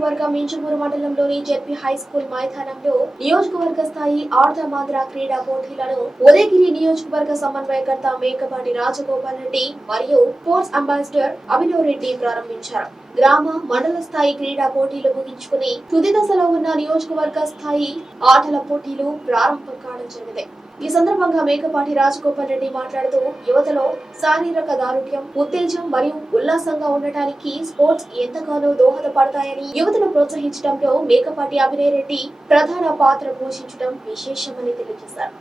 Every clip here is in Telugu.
నియోజకవర్గ మించుమూరు మండలంలోని జెడ్పీ హై స్కూల్ మైదానంలో నియోజకవర్గ స్థాయి ఆర్ధమాంధ్ర క్రీడా పోటీలను ఉదయగిరి నియోజకవర్గ సమన్వయకర్త మేకపాటి రాజగోపాల్ రెడ్డి మరియు స్పోర్ట్స్ అంబాసిడర్ అభినవ్ రెడ్డి ప్రారంభించారు. గ్రామ మండల స్థాయి క్రీడా పోటీలు ముగించుకుని తుది దశలో ఉన్న నియోజకవర్గ స్థాయి ఆటల పోటీలు ప్రారంభం కావడం జరిగింది. ఈ సందర్భంగా మేకపాటి రాజగోపాల్ రెడ్డి మాట్లాడుతూ యువతలో శారీరక దారుఢ్యం ఉత్తేజం మరియు ఉల్లాసంగా ఉండటానికి స్పోర్ట్స్ ఎంతగానో దోహదపడతాయని యువతను ప్రోత్సహించడంలో మేకపాటి అభినయ్ రెడ్డి ప్రధాన పాత్ర పోషించడం విశేషమని తెలియజేశారు.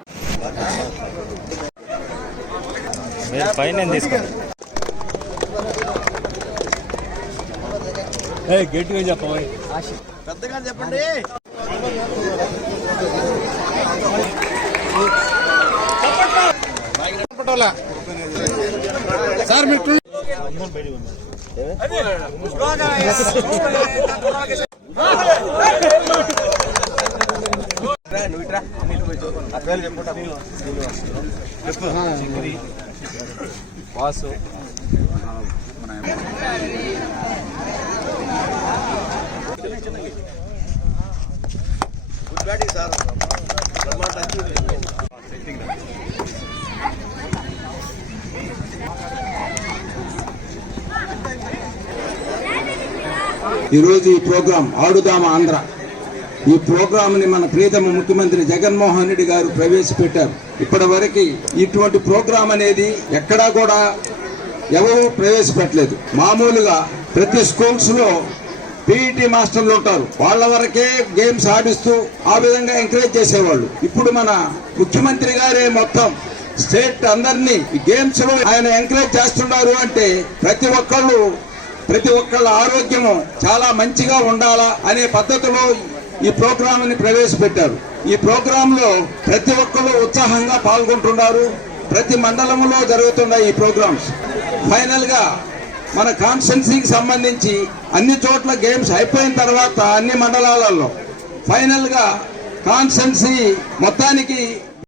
గట్టిగా చెప్పవాలి పెద్దగా చెప్పండి. సార్ మీరు వాసు ఈరోజు ఈ ప్రోగ్రాం ఆడుదామ ఆంధ్ర. ఈ ప్రోగ్రాంని మన ప్రీతమ ముఖ్యమంత్రి జగన్మోహన్ రెడ్డి గారు ప్రవేశపెట్టారు. ఇప్పటి వరకు ఇటువంటి ప్రోగ్రాం అనేది ఎక్కడా కూడా ఎవరూ ప్రవేశపెట్టలేదు. మామూలుగా ప్రతి స్కూల్స్లో పీఈటీ మాస్టర్లు ఉంటారు. వాళ్ళ వరకే గేమ్స్ ఆడిస్తూ ఆ విధంగా ఎంకరేజ్ చేసేవాళ్ళు. ఇప్పుడు మన ముఖ్యమంత్రి గారే మొత్తం స్టేట్ అందరినీ గేమ్స్లో ఆయన ఎంకరేజ్ చేస్తున్నారు అంటే ప్రతి ఒక్కళ్ళు ప్రతి ఒక్కళ్ళ ఆరోగ్యము చాలా మంచిగా ఉండాలా అనే పద్ధతిలో ఈ ప్రోగ్రామ్ని ప్రవేశపెట్టారు. ఈ ప్రోగ్రామ్లో ప్రతి ఒక్కరు ఉత్సాహంగా పాల్గొంటున్నారు. ప్రతి మండలంలో జరుగుతున్న ఈ ప్రోగ్రామ్స్. ఫైనల్గా మన కాన్స్టెన్సీకి సంబంధించి అన్ని చోట్ల గేమ్స్ అయిపోయిన తర్వాత అన్ని మండలాలలో ఫైనల్గా కాన్స్టెన్సీ మొత్తానికి